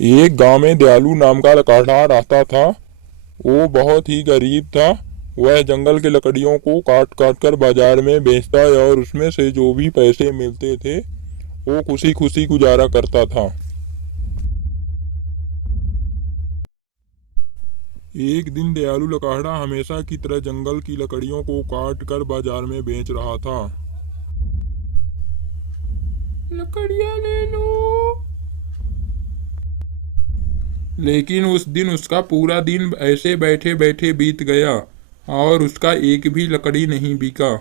एक गांव में दयालु नाम का लकड़हार रहता था। वो बहुत ही गरीब था। वह जंगल के लकड़ियों को काट काट कर बाजार में बेचता और उसमें से जो भी पैसे मिलते थे वो खुशी खुशी गुजारा करता था। एक दिन दयालु लकड़हारा हमेशा की तरह जंगल की लकड़ियों को काट कर बाजार में बेच रहा था। लकड़ियां ले लो। लेकिन उस दिन उसका पूरा दिन ऐसे बैठे बैठे बीत गया और उसका एक भी लकड़ी नहीं बिका।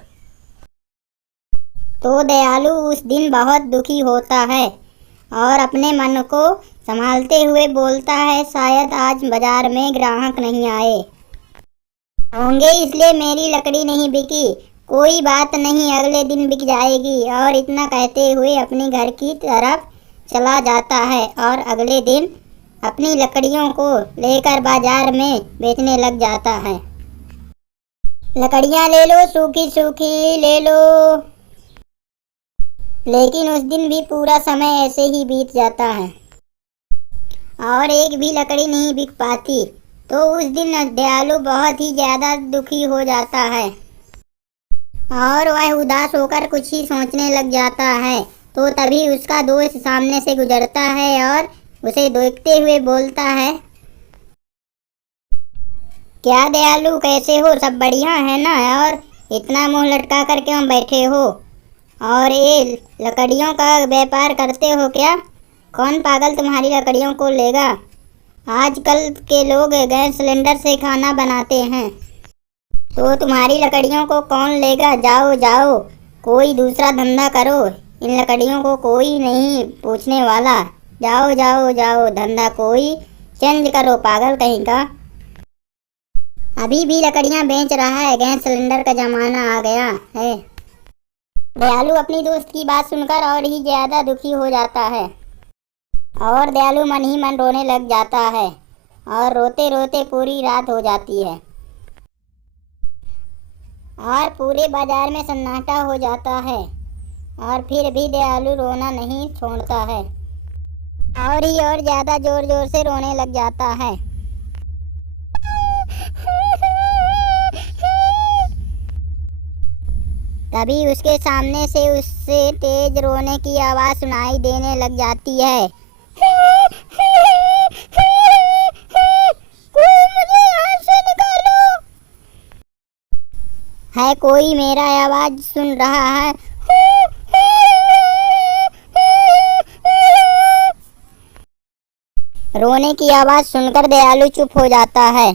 तो दयालु उस दिन बहुत दुखी होता है और अपने मन को संभालते हुए बोलता है, शायद आज बाजार में ग्राहक नहीं आए होंगे इसलिए मेरी लकड़ी नहीं बिकी। कोई बात नहीं, अगले दिन बिक जाएगी। और इतना कहते हुए अपने घर की तरफ चला जाता है और अगले दिन अपनी लकड़ियों को लेकर बाजार में बेचने लग जाता है। लकड़ियां ले लो, सूखी सूखी ले लो। लेकिन उस दिन भी पूरा समय ऐसे ही बीत जाता है और एक भी लकड़ी नहीं बिक पाती। तो उस दिन दयालु बहुत ही ज्यादा दुखी हो जाता है और वह उदास होकर कुछ ही सोचने लग जाता है। तो तभी उसका दोस्त सामने से गुजरता है और उसे देखते हुए बोलता है, क्या दयालु, कैसे हो? सब बढ़िया है ना? और इतना मुंह लटका कर क्यों बैठे हो? और ये लकड़ियों का व्यापार करते हो क्या? कौन पागल तुम्हारी लकड़ियों को लेगा? आजकल के लोग गैस सिलेंडर से खाना बनाते हैं, तो तुम्हारी लकड़ियों को कौन लेगा? जाओ जाओ, कोई दूसरा धंधा करो। इन लकड़ियों को कोई नहीं पूछने वाला। जाओ जाओ जाओ, धंधा कोई चेंज करो, पागल कहीं का। अभी भी लकड़ियां बेच रहा है, गैस सिलेंडर का जमाना आ गया है। दयालु अपनी दोस्त की बात सुनकर और ही ज्यादा दुखी हो जाता है और दयालु मन ही मन रोने लग जाता है और रोते रोते पूरी रात हो जाती है और पूरे बाजार में सन्नाटा हो जाता है। और फिर भी दयालु रोना नहीं छोड़ता है और ही और ज्यादा जोर जोर से रोने लग जाता है। तभी उसके सामने से उससे तेज रोने की आवाज सुनाई देने लग जाती है। कोई मुझे यहाँ से निकालो। है कोई मेरा आवाज सुन रहा है? रोने की आवाज सुनकर दयालु चुप हो जाता है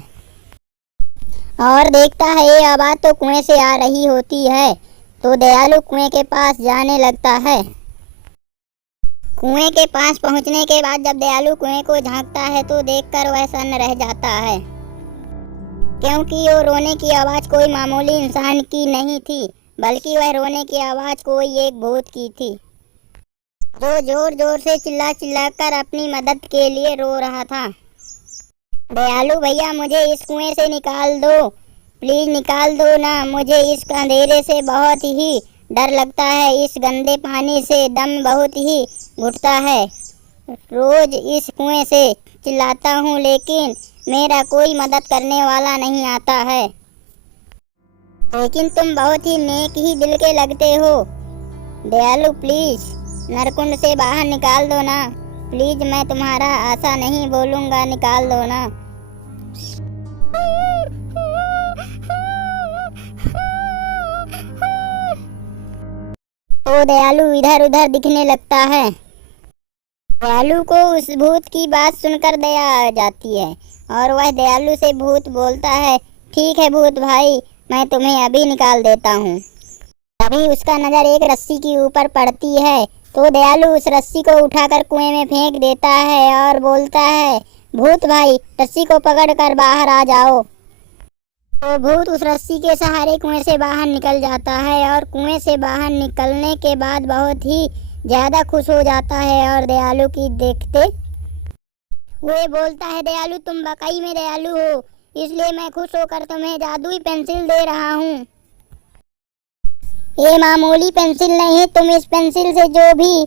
और देखता है ये आवाज तो कुएं से आ रही होती है। तो दयालु कुएं के पास जाने लगता है। कुएं के पास पहुंचने के बाद जब दयालु कुएं को झांकता है तो देखकर वह सन्न रह जाता है, क्योंकि वो रोने की आवाज कोई मामूली इंसान की नहीं थी, बल्कि वह रोने की आवाज कोई एक भूत की थी, जो जोर जोर से चिल्ला चिल्ला कर अपनी मदद के लिए रो रहा था। दयालु भैया, मुझे इस कुएं से निकाल दो, प्लीज निकाल दो ना। मुझे इस अंधेरे से बहुत ही डर लगता है। इस गंदे पानी से दम बहुत ही घुटता है। रोज इस कुएं से चिल्लाता हूँ लेकिन मेरा कोई मदद करने वाला नहीं आता है। लेकिन तुम बहुत ही नेक ही दिल के लगते हो। दयालु प्लीज नरकुंड से बाहर निकाल दो ना। प्लीज, मैं तुम्हारा आशा नहीं बोलूँगा, निकाल दो ना। तो दयालु इधर उधर दिखने लगता है। दयालु को उस भूत की बात सुनकर दया आ जाती है और वह दयालु से भूत बोलता है, ठीक है भूत भाई, मैं तुम्हें अभी निकाल देता हूँ। तभी उसका नज़र एक रस्सी के ऊपर पड़ती है। तो दयालु उस रस्सी को उठाकर कुएं में फेंक देता है और बोलता है, भूत भाई, रस्सी को पकड़कर बाहर आ जाओ। तो भूत उस रस्सी के सहारे कुएं से बाहर निकल जाता है और कुएं से बाहर निकलने के बाद बहुत ही ज़्यादा खुश हो जाता है और दयालु की देखते हुए बोलता है, दयालु तुम वाकई में दयालु हो, इसलिए मैं खुश होकर तुम्हें जादुई पेंसिल दे रहा हूँ। ये मामूली पेंसिल नहीं, तुम इस पेंसिल से जो भी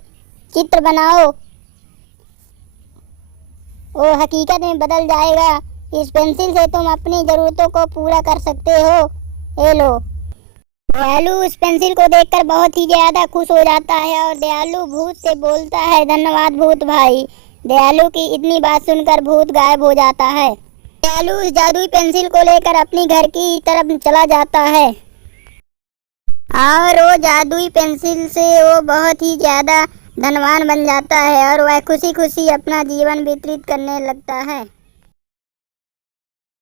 चित्र बनाओ वो हकीकत में बदल जाएगा। इस पेंसिल से तुम अपनी जरूरतों को पूरा कर सकते हो। ये लो। दयालु उस पेंसिल को देखकर बहुत ही ज्यादा खुश हो जाता है और दयालु भूत से बोलता है, धन्यवाद भूत भाई। दयालु की इतनी बात सुनकर भूत गायब हो जाता है। दयालु उस जादुई पेंसिल को लेकर अपनी घर की तरफ चला जाता है और वो जादुई पेंसिल से वो बहुत ही ज्यादा धनवान बन जाता है और वह खुशी खुशी अपना जीवन व्यतीत करने लगता है।